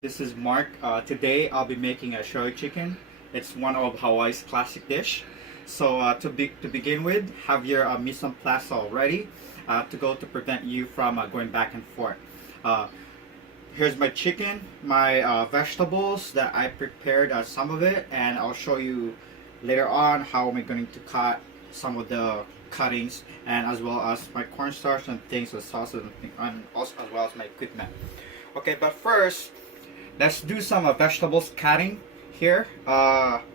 This is Mark. Today I'll be making a shoyu chicken. It's one of Hawaii's classic dish. So to begin with, have your mise en place all ready to prevent you from going back and forth. Uh, Here's my chicken, my vegetables that I prepared some of it, and I'll show you later on how I'm going to cut some of the cuttings, and as well as my cornstarch and things with sauces and also as well as my equipment. Okay, but first let's do some vegetables cutting here.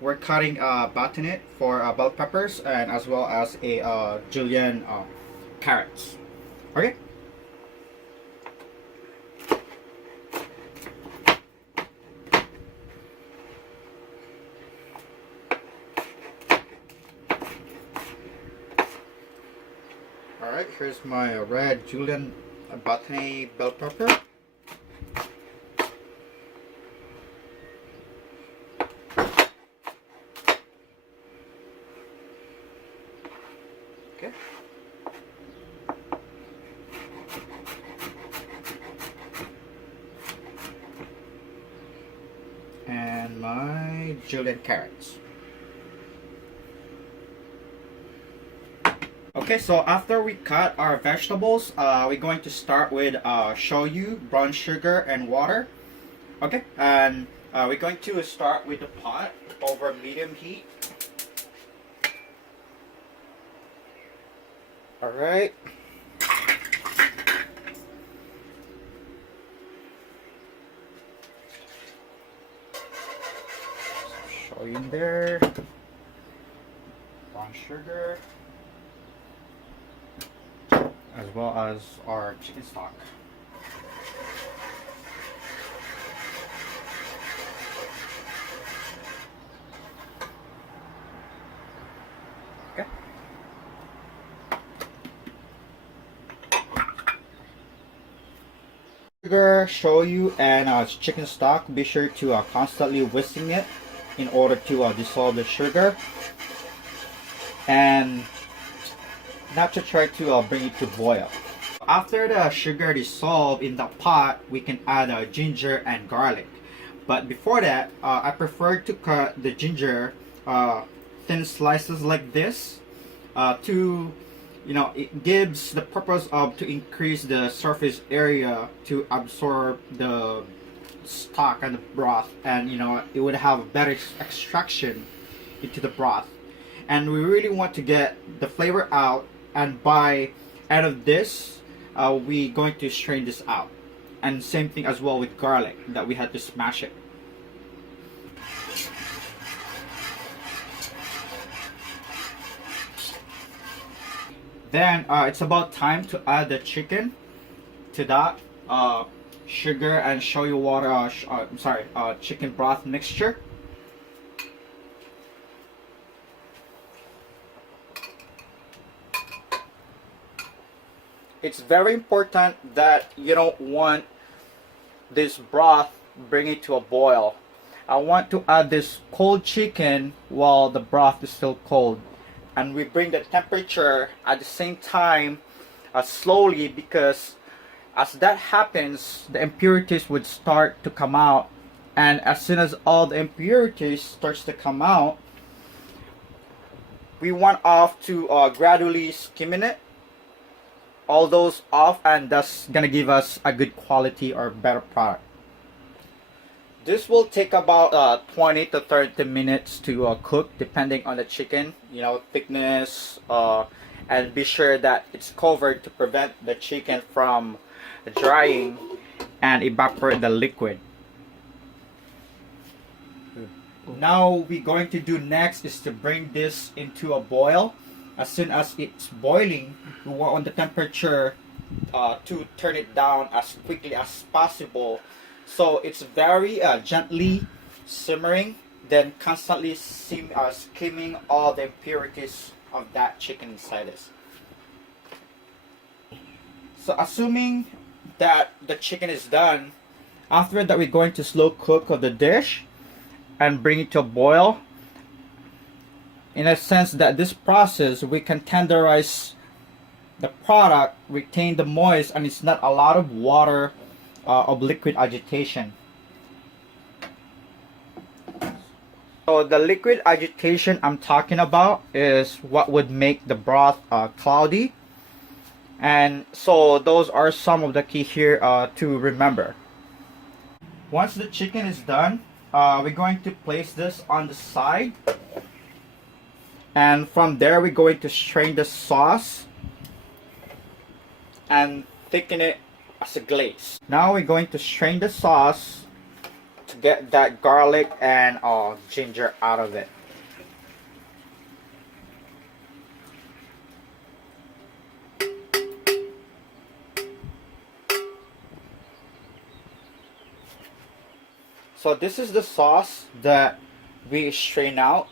We're cutting batonite for bell peppers and as well as a julienne carrots. Okay. Alright, here's my red julienne batonite bell pepper. Okay. And my julienne carrots. Okay, so after we cut our vegetables, we're going to start with shoyu, brown sugar, and water. Okay, and we're going to start with the pot over medium heat. Alright. Shoyu in there. Brown sugar. As well as our chicken stock. Okay. Sugar, shoyu, and chicken stock. Be sure to constantly whisking it in order to dissolve the sugar, and not to try to bring it to boil. After the sugar dissolved in the pot, we can add ginger and garlic. But before that, I prefer to cut the ginger thin slices like this to, it gives the purpose of to increase the surface area to absorb the stock and the broth, and it would have better extraction into the broth. And we really want to get the flavor out, and by end of this we going to strain this out. And same thing as well with garlic, that we had to smash it. Then it's about time to add the chicken to that sugar and shoyu water chicken broth mixture. It's very important that you don't want this broth bring it to a boil. I want to add this cold chicken while the broth is still cold, and we bring the temperature at the same time slowly, because as that happens the impurities would start to come out, and as soon as all the impurities starts to come out, we want off to gradually skimming it all those off, and that's gonna give us a good quality or better product. This will take about 20 to 30 minutes to cook, depending on the chicken, thickness, and be sure that it's covered to prevent the chicken from drying and evaporate the liquid. Now we're going to do next is to bring this into a boil. As soon as it's boiling, we want the temperature to turn it down as quickly as possible. So it's very gently simmering, then constantly skimming all the impurities of that chicken inside this. So assuming that the chicken is done, after that we're going to slow cook of the dish and bring it to a boil. In a sense that this process we can tenderize the product, retain the moist, and it's not a lot of water of liquid agitation. So the liquid agitation I'm talking about is what would make the broth cloudy. And so those are some of the key here to remember. Once the chicken is done, we're going to place this on the side. And from there, we're going to strain the sauce and thicken it as a glaze. Now we're going to strain the sauce to get that garlic and ginger out of it. So this is the sauce that we strain out,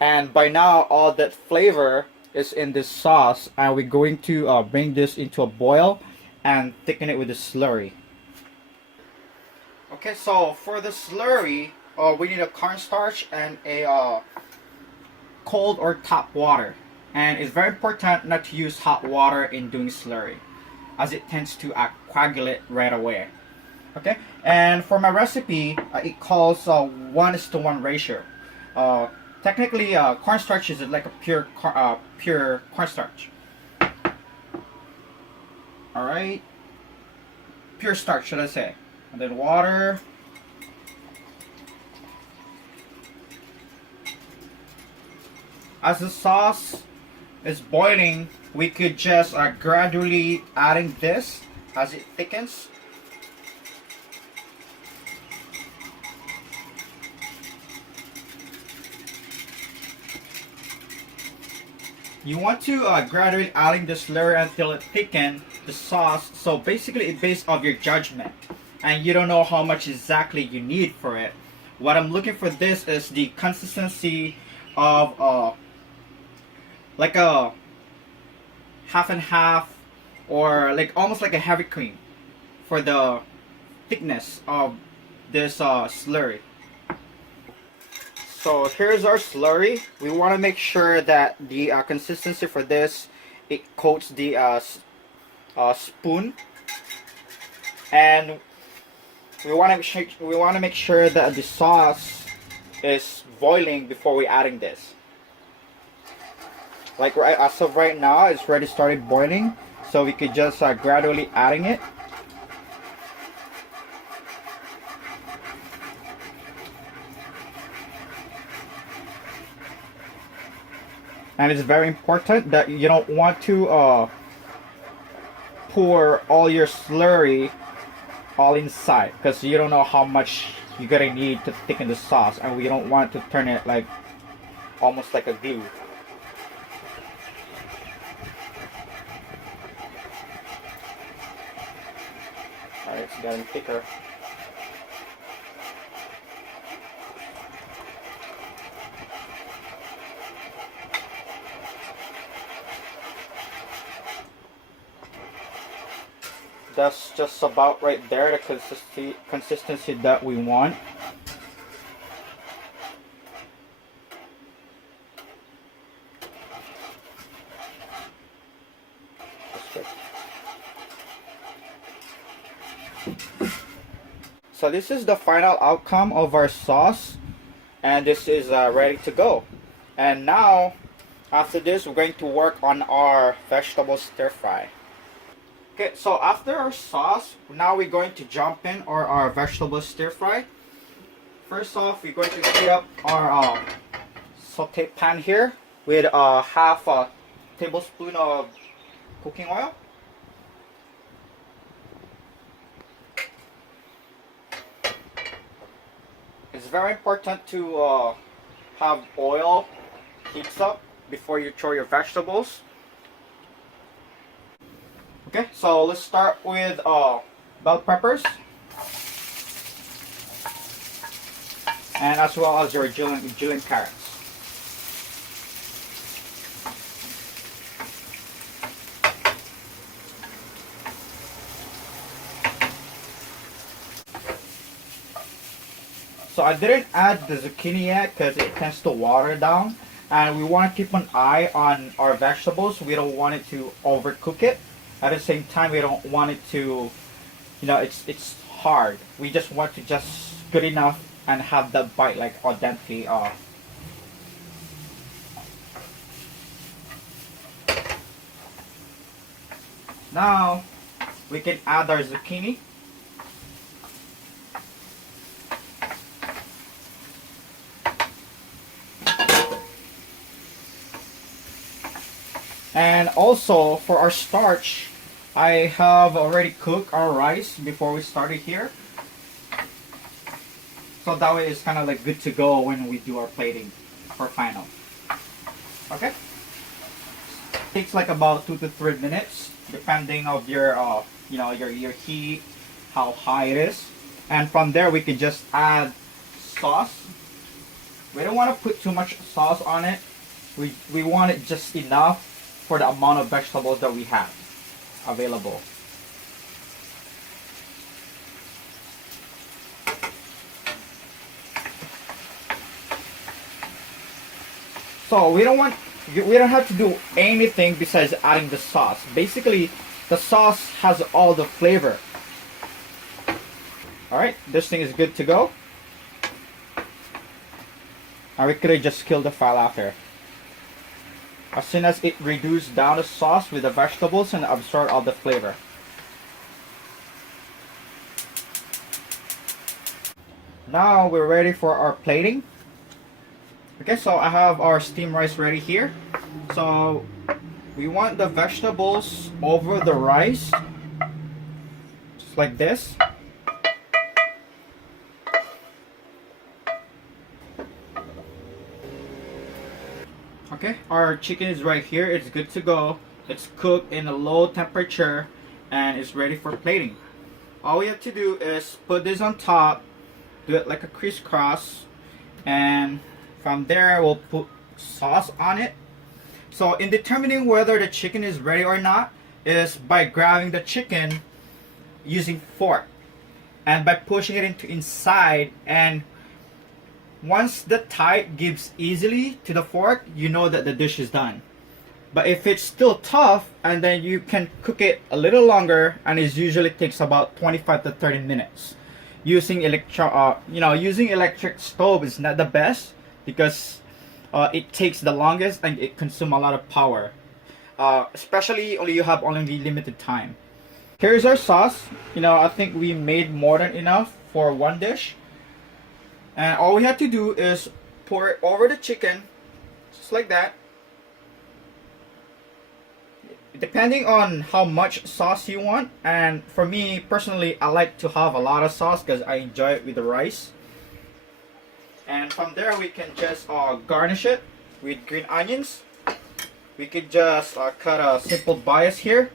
and by now all that flavor is in this sauce, and we're going to bring this into a boil and thicken it with the slurry. Okay, so for the slurry, we need a cornstarch and a cold or tap water, and it's very important not to use hot water in doing slurry, as it tends to coagulate right away. Okay, and for my recipe, it calls 1:1 ratio. Technically, cornstarch is like a pure cornstarch. All right, pure starch, should I say? And then water. As the sauce is boiling, we could just gradually adding this as it thickens. You want to gradually adding the slurry until it thickens the sauce. So basically it's based off your judgment, and you don't know how much exactly you need for it. What I'm looking for this is the consistency of like a half and half, or like almost like a heavy cream for the thickness of this slurry. So here's our slurry. We want to make sure that the consistency for this, it coats the spoon, and we want to make sure that the sauce is boiling before we adding this. Like as of right now, it's already started boiling, so we could just gradually adding it. And it's very important that you don't want to pour all your slurry all inside, because you don't know how much you're gonna need to thicken the sauce, and we don't want to turn it like almost like a glue. Alright, it's getting thicker. That's just about right there, the consistency that we want. So this is the final outcome of our sauce, and this is ready to go. And now, after this, we're going to work on our vegetable stir fry. Okay, so after our sauce, now we're going to jump in our vegetable stir fry. First off, we're going to heat up our saute pan here with half a tablespoon of cooking oil. It's very important to have oil heats up before you throw your vegetables. Okay, so let's start with bell peppers, and as well as your julienne carrots. So I didn't add the zucchini yet because it tends to water down, and we want to keep an eye on our vegetables. We don't want it to overcook it. At the same time, we don't want it to, it's hard. We just want to just good enough and have the bite like al dente. Now we can add our zucchini. And also for our starch, I have already cooked our rice before we started here. So that way it's kind of like good to go when we do our plating for final. Okay? Takes like about 2 to 3 minutes depending of your your heat, how high it is. And from there we can just add sauce. We don't want to put too much sauce on it. We want it just enough for the amount of vegetables that we have available. So we don't have to do anything besides adding the sauce. Basically, the sauce has all the flavor. Alright, this thing is good to go. And we could have just killed the file after. As soon as it reduces down the sauce with the vegetables and absorb all the flavor. Now we're ready for our plating. Okay, so I have our steamed rice ready here. So we want the vegetables over the rice, just like this. Okay, our chicken is right here. It's good to go. It's cooked in a low temperature and it's ready for plating. All we have to do is put this on top, do it like a crisscross, and from there we'll put sauce on it. So in determining whether the chicken is ready or not is by grabbing the chicken using fork and by pushing it into inside, and once the tide gives easily to the fork, you know that the dish is done. But if it's still tough, and then you can cook it a little longer, and it usually takes about 25 to 30 minutes. Using electric stove is not the best because it takes the longest and it consumes a lot of power. Especially only you have only limited time. Here's our sauce. I think we made more than enough for one dish. And all we have to do is pour it over the chicken, just like that. Depending on how much sauce you want. And for me, personally, I like to have a lot of sauce because I enjoy it with the rice. And from there, we can just garnish it with green onions. We could just cut a simple bias here.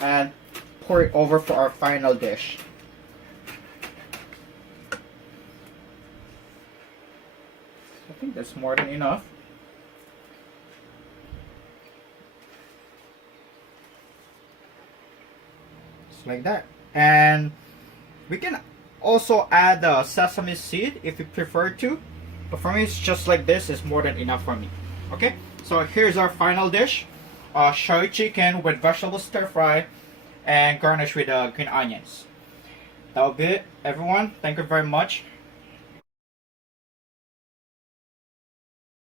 And pour it over for our final dish. I think that's more than enough. Just like that. And we can also add sesame seed if you prefer to. But for me, it's just like this. It's more than enough for me. Okay? So here's our final dish. Shoyu chicken with vegetable stir fry and garnish with green onions. That'll be it, everyone. Thank you very much.